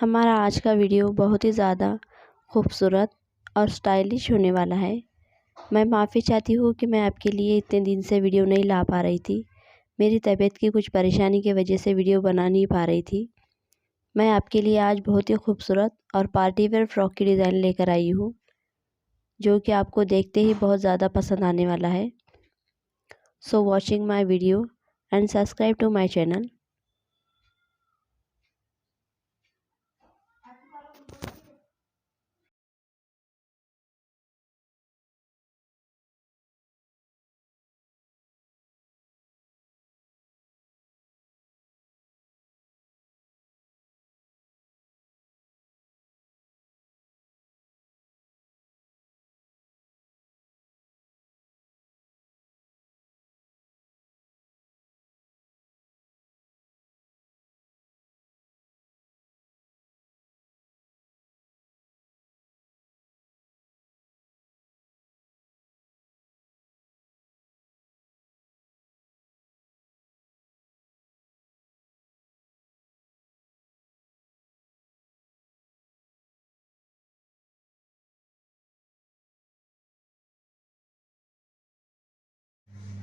हमारा आज का वीडियो बहुत ही ज़्यादा खूबसूरत और स्टाइलिश होने वाला है। मैं माफ़ी चाहती हूँ कि मैं आपके लिए इतने दिन से वीडियो नहीं ला पा रही थी। मेरी तबीयत की कुछ परेशानी की वजह से वीडियो बना नहीं पा रही थी। मैं आपके लिए आज बहुत ही खूबसूरत और पार्टी वेयर फ्रॉक की डिज़ाइन लेकर आई हूँ, जो कि आपको देखते ही बहुत ज़्यादा पसंद आने वाला है। So watching my video and subscribe to my channel.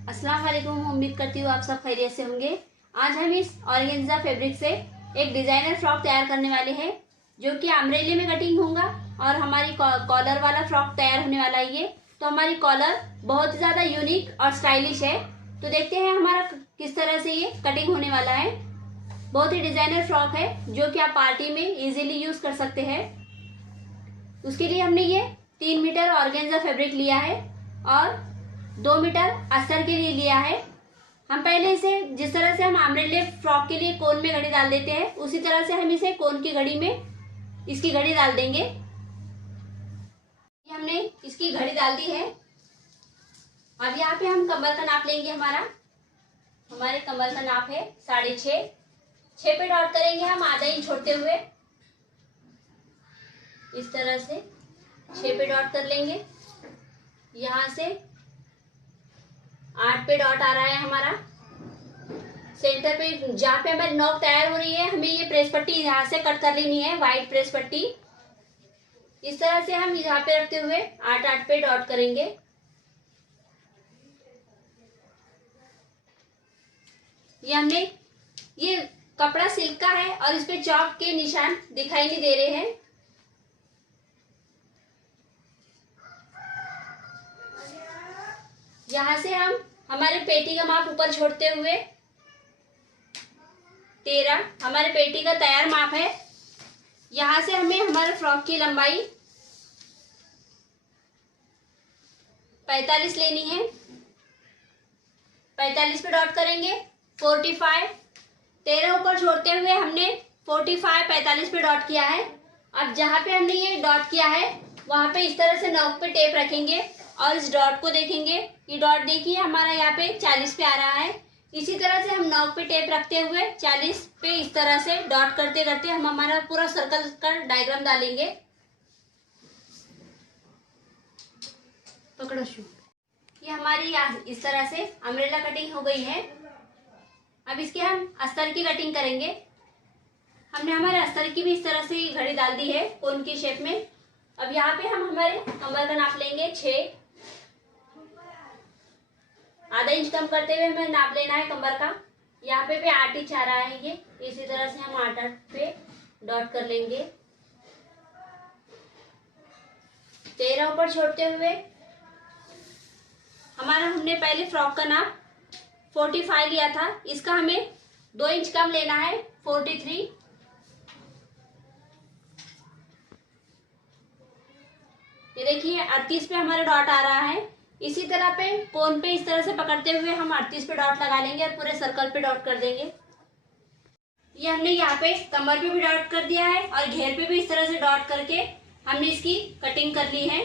अस्सलाम वालेकुम। उम्मीद करती हूँ आप सब खैरियत से होंगे। आज हम इस ऑर्गेन्जा फैब्रिक से एक डिजाइनर फ्रॉक तैयार करने वाले हैं, जो कि अम्ब्रेले में कटिंग होगा और हमारी कॉलर वाला फ्रॉक तैयार होने वाला है। ये तो हमारी कॉलर बहुत ही ज्यादा यूनिक और स्टाइलिश है। तो देखते हैं हमारा किस तरह से ये कटिंग होने वाला है। बहुत ही डिजाइनर फ्रॉक है, जो कि आप पार्टी में इजीली यूज कर सकते हैं। उसके लिए हमने ये 3 मीटर ऑर्गेन्जा फैब्रिक लिया है और 2 मीटर अस्तर के लिए लिया है। हम पहले इसे जिस तरह से हम अम्ब्रेला फ्रॉक के लिए कोन में घड़ी डाल देते हैं, उसी तरह से हम इसे कोन की घड़ी में इसकी घड़ी डाल देंगे। ये हमने इसकी घड़ी डाल दी है। अब यहाँ पे हम कमर का नाप लेंगे। हमारे कमर का नाप है 6.5। 6 पे डॉट करेंगे हम आधा इंच छोड़ते हुए। इस तरह से 6 पे डॉट कर लेंगे। यहाँ से 8 पे डॉट आ रहा है हमारा। सेंटर पे जहाँ पे हमारी नॉक तैयार हो रही है, हमें ये प्रेस पट्टी यहाँ से कट कर लेनी है, वाइट प्रेस पट्टी। इस तरह से हम यहाँ पे रखते हुए 8 पे डॉट करेंगे। ये कपड़ा सिल्क का है और इस पे चौक के निशान दिखाई नहीं दे रहे हैं। यहाँ से हम हमारे पेटी का माप ऊपर छोड़ते हुए 13 हमारे पेटी का तैयार माप है। यहाँ से हमें हमारे फ्रॉक की लंबाई 45 लेनी है। 45 पे डॉट करेंगे। 45 13 ऊपर छोड़ते हुए हमने 45 45 पे डॉट किया है। अब जहां पे हमने ये डॉट किया है, वहां पे इस तरह से नॉक पे टेप रखेंगे और इस डॉट को देखेंगे। ये डॉट देखिए हमारा यहाँ पे 40 पे आ रहा है। इसी तरह से हम नॉक पे टेप रखते हुए 40 पे इस तरह से डॉट करते करते हम हमारा पूरा सर्कल का डायग्राम डालेंगे। पकड़ो शू। ये हमारी इस तरह से अम्ब्रेला कटिंग हो गई है। अब इसके हम अस्तर की कटिंग करेंगे। हमने हमारे अस्तर की भी इस तरह से घड़ी डाल दी है कोन की शेप में। अब यहाँ पे हम हमारे कमर का नाप लेंगे 6। आधा इंच कम करते हुए हमें नाप लेना है कमर का। यहाँ पे भी 8 इंच आ रहा है ये। इसी तरह से हम 8 पे डॉट कर लेंगे। 13 ऊपर छोड़ते हुए हमने पहले फ्रॉक का नाप 45 लिया था, इसका हमें 2 इंच कम लेना है 43। ये देखिए 38 पे हमारा डॉट आ रहा है। इसी तरह पे कोन पे इस तरह से पकड़ते हुए हम 38 पे डॉट लगा लेंगे और पूरे सर्कल पे डॉट कर देंगे। ये हमने यहाँ पे कमर पे भी डॉट कर दिया है और घेर पे भी इस तरह से डॉट करके हमने इसकी कटिंग कर ली है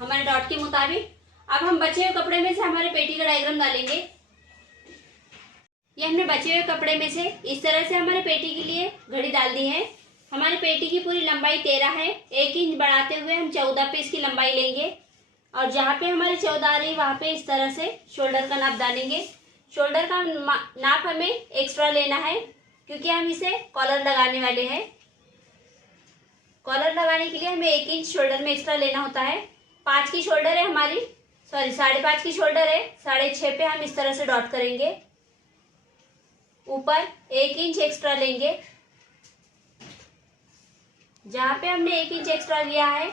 हमारे डॉट के मुताबिक। अब हम बचे हुए कपड़े में से हमारे पेटी का डायग्राम डालेंगे। ये हमने बचे हुए कपड़े में से इस तरह से हमारे पेटी के लिए घड़ी डाल दी है। हमारी पेटी की पूरी लंबाई 13 है। 1 इंच बढ़ाते हुए हम 14 पे इसकी लंबाई लेंगे और जहाँ पे हमारी 14 आ रही वहां पे इस तरह से शोल्डर का नाप डालेंगे। शोल्डर का नाप हमें एक्स्ट्रा लेना है, क्योंकि हम इसे कॉलर लगाने वाले हैं। कॉलर लगाने के लिए हमें 1 इंच शोल्डर में एक्स्ट्रा लेना होता है। 5 की शोल्डर है हमारी, सॉरी 5.5 की शोल्डर है, 6.5 पे हम इस तरह से डॉट करेंगे। ऊपर 1 इंच एक्स्ट्रा लेंगे, जहाँ पे हमने 1 इंच एक्स्ट्रा लिया है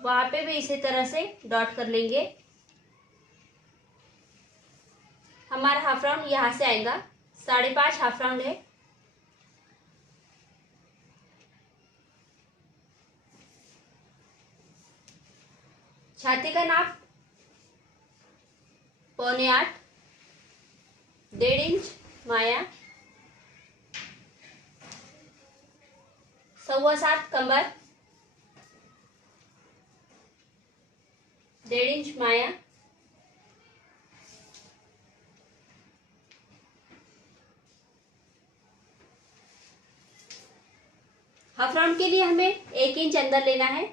वहां पे भी इसी तरह से डॉट कर लेंगे। हमारा हाफ राउंड यहाँ से आएगा, 5.5 हाफ राउंड है। छाती का नाप 7.25, 1.5 इंच माया, 7.25 कमर, 1.5 इंच माया, हाफ राउंड के लिए हमें 1 इंच अंदर लेना है।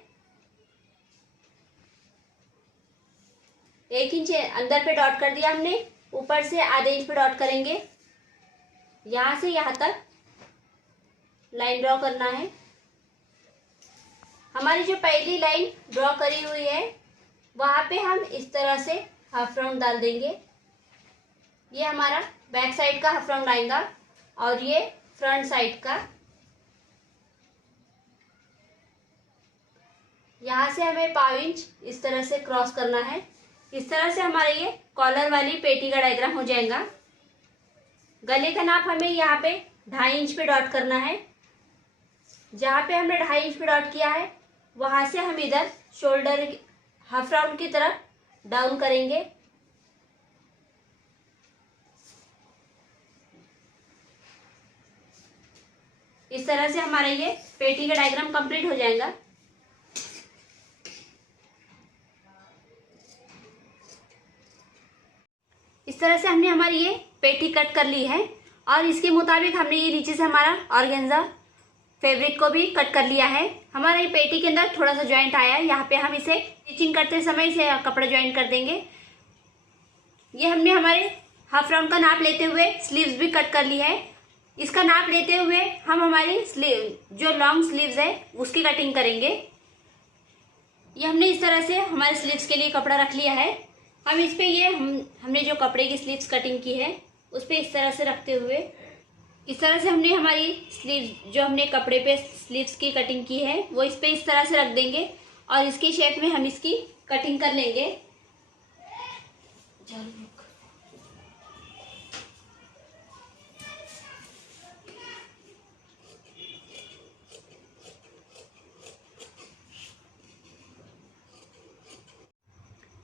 1 इंच अंदर पे डॉट कर दिया हमने, ऊपर से आधे इंच पे डॉट करेंगे। यहां से यहां तक लाइन ड्रॉ करना है। हमारी जो पहली लाइन ड्रॉ करी हुई है वहां पे हम इस तरह से हाफ राउंड डाल देंगे। ये हमारा बैक साइड का हाफ राउंड आएगा और ये फ्रंट साइड का। यहाँ से हमें 1/2 इंच इस तरह से क्रॉस करना है। इस तरह से हमारा ये कॉलर वाली पेटी का डायग्राम हो जाएगा। गले का नाप हमें यहाँ पे 2.5 इंच पे डॉट करना है। जहाँ पे हमने 2.5 इंच पे डॉट किया है वहां से हम इधर शोल्डर हाफ राउंड की तरफ डाउन करेंगे। इस तरह से हमारा ये पेटी का डायग्राम कंप्लीट हो जाएगा। इस तरह से हमने हमारी ये पेटी कट कर ली है और इसके मुताबिक हमने ये नीचे से हमारा ऑर्गेन्जा फैब्रिक को भी कट कर लिया है। हमारा ये पेटी के अंदर थोड़ा सा ज्वाइंट आया है, यहाँ पे हम इसे स्टिचिंग करते समय इसे कपड़ा ज्वाइंट कर देंगे। ये हमने हमारे हाफ राउंड का नाप लेते हुए स्लीव्स भी कट कर ली है। इसका नाप लेते हुए हम हमारी स्लीव जो लॉन्ग स्लीव्स है उसकी कटिंग करेंगे। ये हमने इस तरह से हमारे स्लीव्स के लिए कपड़ा रख लिया है। हम इस पे ये हमने जो कपड़े की स्लीव्स कटिंग की है उस पे इस तरह से रखते हुए इस तरह से हमने हमारी स्लीव जो हमने कपड़े पे स्लीव्स की कटिंग की है वो इस पे इस तरह से रख देंगे और इसकी शेप में हम इसकी कटिंग कर लेंगे।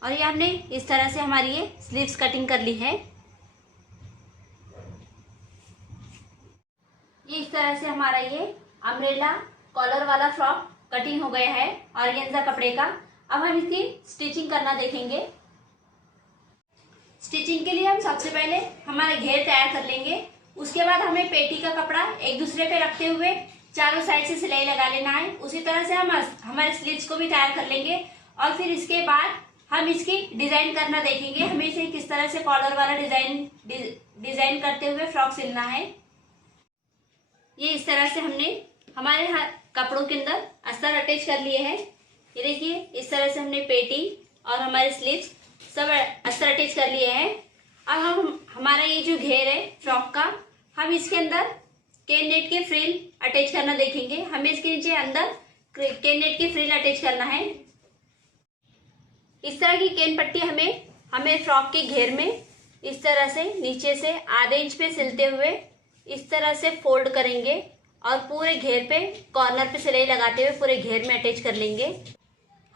और ये हमने इस तरह से हमारी ये स्लीव्स कटिंग कर ली है। ये इस तरह से हमारा ये अम्ब्रेला कॉलर वाला फ्रॉक कटिंग हो गया है ऑर्गेन्जा कपड़े का। अब हम इसकी स्टिचिंग करना देखेंगे। स्टिचिंग के लिए हम सबसे पहले हमारा घेर तैयार कर लेंगे। उसके बाद हमें पेटी का कपड़ा एक दूसरे पे रखते हुए चारों साइड से सिलाई लगा लेना है। उसी तरह से हम हमारे स्लीव्स को भी तैयार कर लेंगे और फिर इसके बाद हम इसकी डिजाइन करना देखेंगे। हमें इसे किस तरह से कॉलर वाला डिजाइन करते हुए फ्रॉक सिलना है। ये इस तरह से हमने हमारे कपड़ों के अंदर अस्तर अटैच कर लिए हैं। ये देखिए इस तरह से हमने पेटी और हमारे स्लीव्स सब अस्तर अटैच कर लिए हैं। अब हम हमारा ये जो घेर है फ्रॉक का हम इसके अंदर केन नेट के फ्रिल अटैच करना देखेंगे। हमें इसके नीचे अंदर केन नेट की फ्रिल अटैच करना है। इस तरह की केन पट्टी हमें फ्रॉक के घेर में इस तरह से नीचे से आधे इंच पे सिलते हुए इस तरह से फोल्ड करेंगे और पूरे घेर पे कॉर्नर पे सिलाई लगाते हुए पूरे घेर में अटैच कर लेंगे।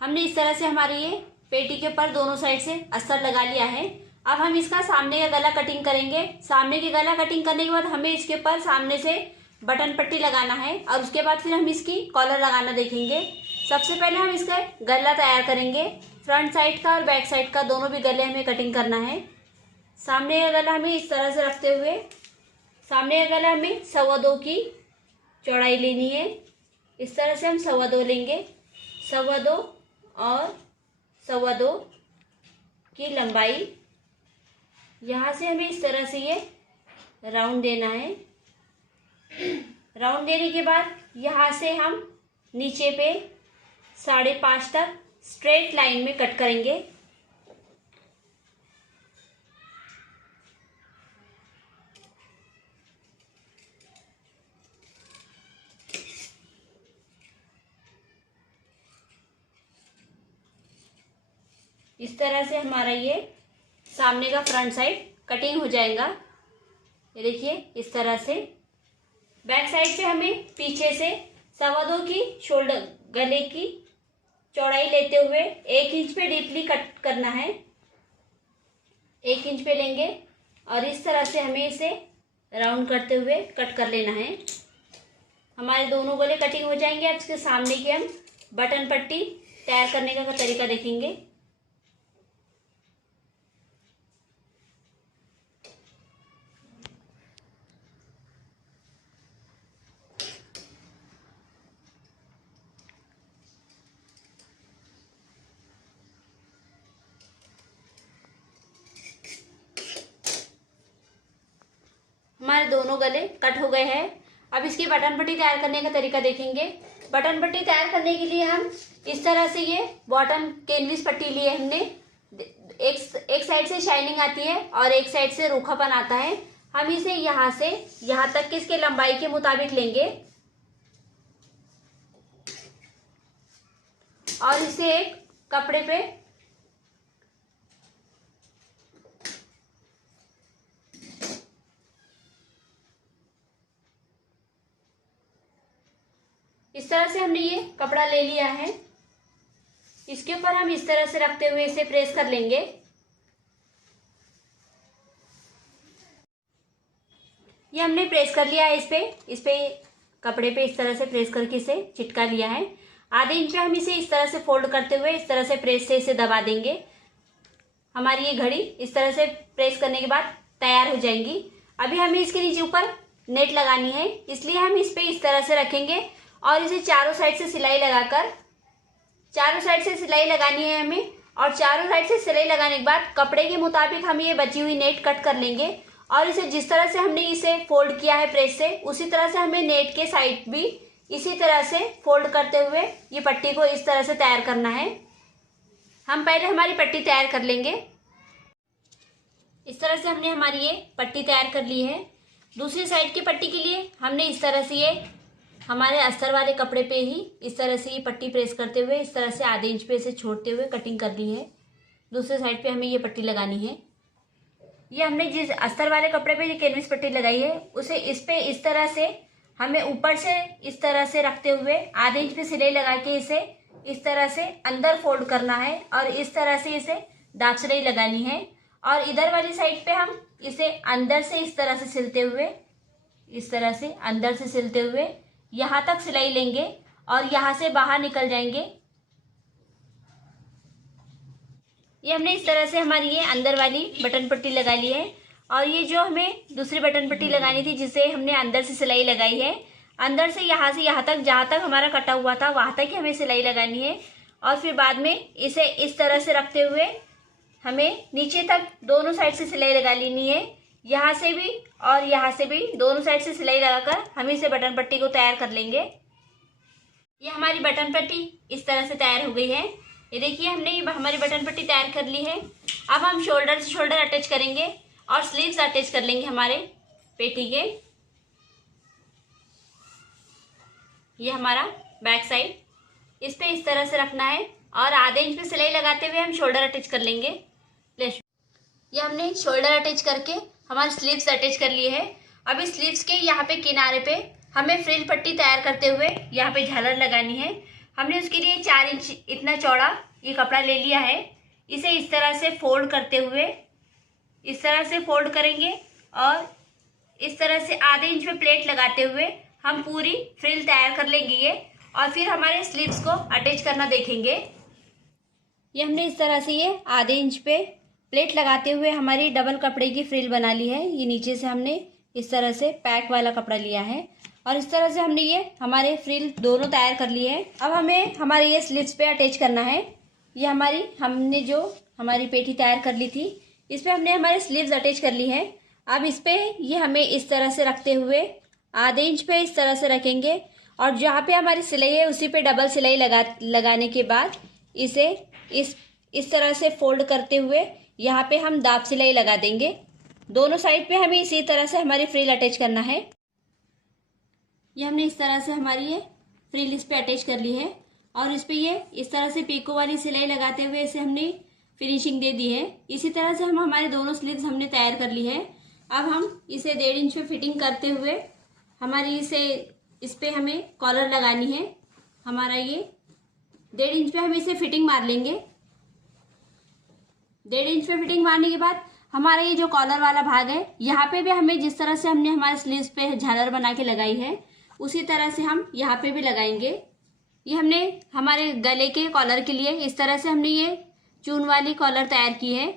हमने इस तरह से हमारी ये पेटी के ऊपर दोनों साइड से अस्तर लगा लिया है। अब हम इसका सामने का गला कटिंग करेंगे। सामने के गला कटिंग करने के बाद हमें इसके ऊपर सामने से बटन पट्टी लगाना है और उसके बाद फिर हम इसकी कॉलर लगाना देखेंगे। सबसे पहले हम इसका गला तैयार करेंगे। फ्रंट साइड का और बैक साइड का दोनों भी गले हमें कटिंग करना है। सामने का गला हमें इस तरह से रखते हुए सामने का गला हमें 2.25 की चौड़ाई लेनी है। इस तरह से हम 2.25 लेंगे। 2.25 और 2.25 की लंबाई यहाँ से हमें इस तरह से ये राउंड देना है। राउंड देने के बाद यहाँ से हम नीचे पे 5.5 तक स्ट्रेट लाइन में कट करेंगे। इस तरह से हमारा ये सामने का फ्रंट साइड कटिंग हो जाएगा। ये देखिए इस तरह से। बैक साइड पे हमें पीछे से 2.25 की शोल्डर गले की चौड़ाई लेते हुए 1 इंच पे डीपली कट करना है। 1 इंच पे लेंगे और इस तरह से हमें इसे राउंड करते हुए कट कर लेना है। हमारे दोनों गले कटिंग हो जाएंगे। अब इसके सामने की हम बटन पट्टी तैयार करने का तरीका देखेंगे। हमारे दोनों गले कट हो गए हैं। अब इसकी बटन पट्टी तैयार करने का तरीका देखेंगे। बटन पट्टी तैयार करने के लिए हम इस तरह से ये बॉटम कैनविस पट्टी ली है हमने। एक साइड से शाइनिंग आती है और एक साइड से रूखापन आता है। हम इसे यहाँ से यहाँ तक की इसके लंबाई के मुताबिक लेंगे और इसे एक कपड़े पे इस तरह से हमने ये कपड़ा ले लिया है। इसके ऊपर हम इस तरह से रखते हुए इसे प्रेस कर लेंगे। ये हमने प्रेस कर लिया है। इस पे कपड़े पे इस तरह से प्रेस करके इसे चिटका लिया है। आधे इंच पे हम इसे इस तरह से फोल्ड करते हुए इस तरह से प्रेस से इसे दबा देंगे। हमारी ये घड़ी इस तरह से प्रेस करने के बाद तैयार हो जाएंगी। अभी हमें इसके नीचे ऊपर नेट लगानी है, इसलिए हम इस पे इस तरह से रखेंगे और इसे चारों साइड से सिलाई लगाकर चारों साइड से सिलाई लगानी है हमें। और चारों साइड से सिलाई लगाने के बाद कपड़े के मुताबिक हम ये बची हुई नेट कट कर लेंगे और इसे जिस तरह से हमने इसे फोल्ड किया है प्रेस से, उसी तरह से हमें नेट के साइड भी इसी तरह से फोल्ड करते हुए ये पट्टी को इस तरह से तैयार करना है। हम पहले हमारी पट्टी तैयार कर लेंगे। इस तरह से हमने हमारी ये पट्टी तैयार कर ली है। दूसरी साइड की पट्टी के लिए हमने इस तरह से ये हमारे अस्तर वाले कपड़े पे ही इस तरह से ये पट्टी प्रेस करते हुए इस तरह से आधे इंच पे इसे छोड़ते हुए कटिंग कर ली है। दूसरे साइड पे हमें ये पट्टी लगानी है। ये हमने जिस अस्तर वाले कपड़े पे ये कैनविस पट्टी लगाई है उसे इस पे इस तरह से हमें ऊपर से इस तरह से रखते हुए आधे इंच पे सिलाई लगा के इसे इस तरह से अंदर फोल्ड करना है और इस तरह से इसे दाब सिलाई लगानी है। और इधर वाली साइड पे हम इसे अंदर से इस तरह से सिलते हुए इस तरह से अंदर से सिलते हुए यहाँ तक सिलाई लेंगे और यहाँ से बाहर निकल जाएंगे। ये हमने इस तरह से हमारी ये अंदर वाली बटन पट्टी लगा ली है। और ये जो हमें दूसरी बटन पट्टी लगानी थी जिसे हमने अंदर से सिलाई लगाई है, अंदर से यहाँ तक जहाँ तक हमारा कटा हुआ था वहाँ तक ही हमें सिलाई लगानी है। और फिर बाद में इसे इस तरह से रखते हुए हमें नीचे तक दोनों साइड से सिलाई लगा लेनी है। यहाँ से भी और यहाँ से भी दोनों साइड से सिलाई लगाकर हम इसे बटन पट्टी को तैयार कर लेंगे। ये हमारी बटन पट्टी इस तरह से तैयार हो गई है। ये देखिए हमने ये हमारी बटन पट्टी तैयार कर ली है। अब हम शोल्डर से शोल्डर अटैच करेंगे और स्लीव्स अटैच कर लेंगे हमारे पेटी के। ये हमारा बैक साइड, इस पे इस तरह से रखना है और आधे इंच पे सिलाई लगाते हुए हम शोल्डर अटैच कर लेंगे। ये हमने शोल्डर अटैच करके हमारे स्लीव्स अटैच कर लिए है। अब इस स्लीव्स के यहाँ पे किनारे पे हमें फ्रिल पट्टी तैयार करते हुए यहाँ पे झालर लगानी है। हमने उसके लिए 4 इंच इतना चौड़ा ये कपड़ा ले लिया है। इसे इस तरह से फोल्ड करते हुए इस तरह से फोल्ड करेंगे और इस तरह से आधे इंच पे प्लेट लगाते हुए हम पूरी फ्रिल तैयार कर लेंगे ये। और फिर हमारे स्लीव्स को अटैच करना देखेंगे। ये हमने इस तरह से ये आधे इंच पे प्लेट लगाते हुए हमारी डबल कपड़े की फ्रिल बना ली है। ये नीचे से हमने इस तरह से पैक वाला कपड़ा लिया है और इस तरह से हमने ये हमारे फ्रिल दोनों तैयार कर लिए हैं। अब हमें हमारे ये स्लीव्स पे अटैच करना है। ये हमने जो हमारी पेटी तैयार कर ली थी इस पे हमने हमारे स्लीव्स अटैच कर ली है। अब इस पे ये हमें इस तरह से रखते हुए आधे इंच पे इस तरह से रखेंगे और जहाँ पे हमारी सिलाई है उसी पे डबल सिलाई लगाने के बाद इसे इस तरह से फोल्ड करते हुए यहाँ पे हम दाब सिलाई लगा देंगे। दोनों साइड पे हमें इसी तरह से हमारी फ्रिल अटैच करना है। ये हमने इस तरह से हमारी ये फ्रिल इस पे अटैच कर ली है और इस पे ये इस तरह से पीको वाली सिलाई लगाते हुए इसे हमने फिनिशिंग दे दी है। इसी तरह से हम हमारे दोनों स्लीव्स हमने तैयार कर ली है। अब हम इसे 1.5 इंच पे फिटिंग करते हुए हमारी इस पे हमें कॉलर लगानी है। हमारा ये 1.5 इंच पे हम इसे फिटिंग मार लेंगे। 1.5 इंच पे फिटिंग मारने के बाद हमारा ये जो कॉलर वाला भाग है यहाँ पे भी हमें जिस तरह से हमने हमारे स्लीव्स पे झालर बना के लगाई है उसी तरह से हम यहाँ पे भी लगाएंगे। ये हमने हमारे गले के कॉलर के लिए इस तरह से हमने ये चून वाली कॉलर तैयार की है।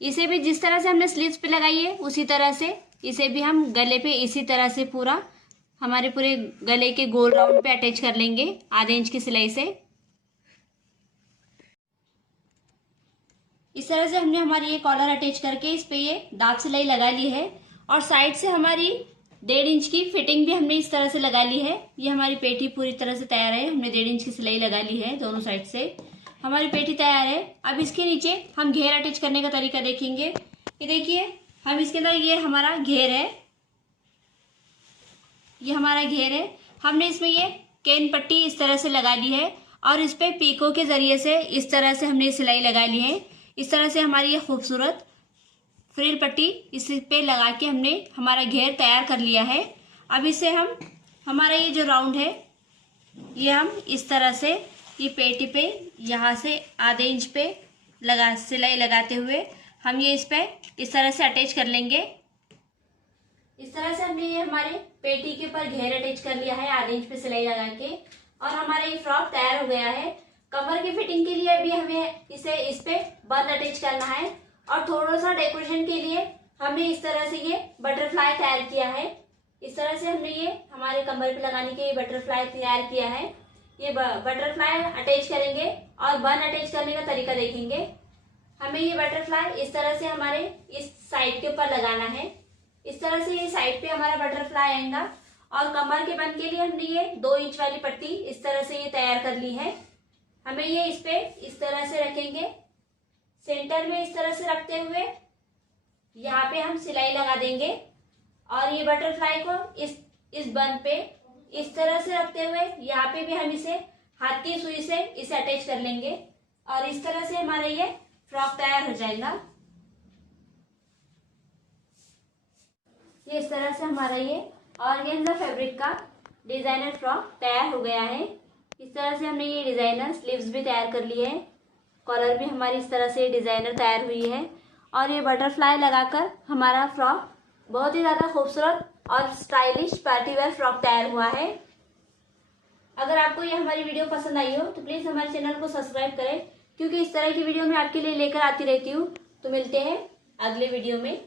इसे भी जिस तरह से हमने स्लीव्स पे लगाई है उसी तरह से इसे भी हम गले पे इसी तरह से पूरा हमारे पूरे गले के गोल राउंड पे अटैच कर लेंगे 1/2 इंच की सिलाई से। इस तरह से हमने हमारी ये कॉलर अटैच करके इस पे ये दाब सिलाई लगा ली है और साइड से हमारी 1.5 इंच की फिटिंग भी हमने इस तरह से लगा ली है। ये हमारी पेटी पूरी तरह से तैयार है। हमने 1.5 इंच की सिलाई लगा ली है दोनों साइड से। हमारी पेटी तैयार है। अब इसके नीचे हम घेर अटैच करने का तरीका देखेंगे। ये देखिए हम इसके अंदर ये हमारा घेर है, ये हमारा घेर है। हमने इसमें ये केन पट्टी इस तरह से लगा ली है और इस पे पीको के जरिए से इस तरह से हमने सिलाई लगा ली है। इस तरह से हमारी ये खूबसूरत फ्रिल पट्टी इस पे लगा के हमने हमारा घेर तैयार कर लिया है। अब इसे हम हमारा ये जो राउंड है ये हम इस तरह से ये पेटी पे यहाँ से 1/2 इंच पे सिलाई लगाते हुए हम ये इस पे इस तरह से अटैच कर लेंगे। इस तरह से हमने ये हमारे पेटी के ऊपर घेर अटैच कर लिया है 1/2 इंच पे सिलाई लगा के और हमारा ये फ्रॉक तैयार हो गया है। कमर की फिटिंग के लिए भी हमें इसे इस पे बंद अटैच करना है और थोड़ा सा डेकोरेशन के लिए हमने इस तरह से ये बटरफ्लाई तैयार किया है। इस तरह से हमने ये हमारे कमर पे लगाने के लिए बटरफ्लाई तैयार किया है। ये बटरफ्लाई अटैच करेंगे और बन अटैच करने का तरीका देखेंगे। हमें ये बटरफ्लाई इस तरह से हमारे इस साइड के ऊपर लगाना है। इस तरह से ये साइड पे हमारा बटरफ्लाई आएगा और कमर के बन के लिए हमने ये 2 इंच वाली पट्टी इस तरह से ये तैयार कर ली है। हमें ये इस पे इस तरह से रखेंगे, सेंटर में इस तरह से रखते हुए यहाँ पे हम सिलाई लगा देंगे और ये बटरफ्लाई को इस बन पे इस तरह से रखते हुए यहाँ पे भी हम इसे हाथ की सुई से इसे अटैच कर लेंगे और इस तरह से हमारा ये फ्रॉक तैयार हो जाएगा। ये इस तरह से हमारा ये ऑर्गेन्जा फैब्रिक का डिजाइनर फ्रॉक तैयार हो गया है। इस तरह से हमने ये डिजाइनर स्लीव्स भी तैयार कर ली है, कॉलर भी हमारी इस तरह से डिजाइनर तैयार हुई है और ये बटरफ्लाई लगाकर हमारा फ्रॉक बहुत ही ज़्यादा खूबसूरत और स्टाइलिश पार्टी वेयर फ्रॉक तैयार हुआ है। अगर आपको ये हमारी वीडियो पसंद आई हो तो प्लीज़ हमारे चैनल को सब्सक्राइब करें, क्योंकि इस तरह की वीडियो मैं आपके लिए लेकर आती रहती हूँ। तो मिलते हैं अगले वीडियो में।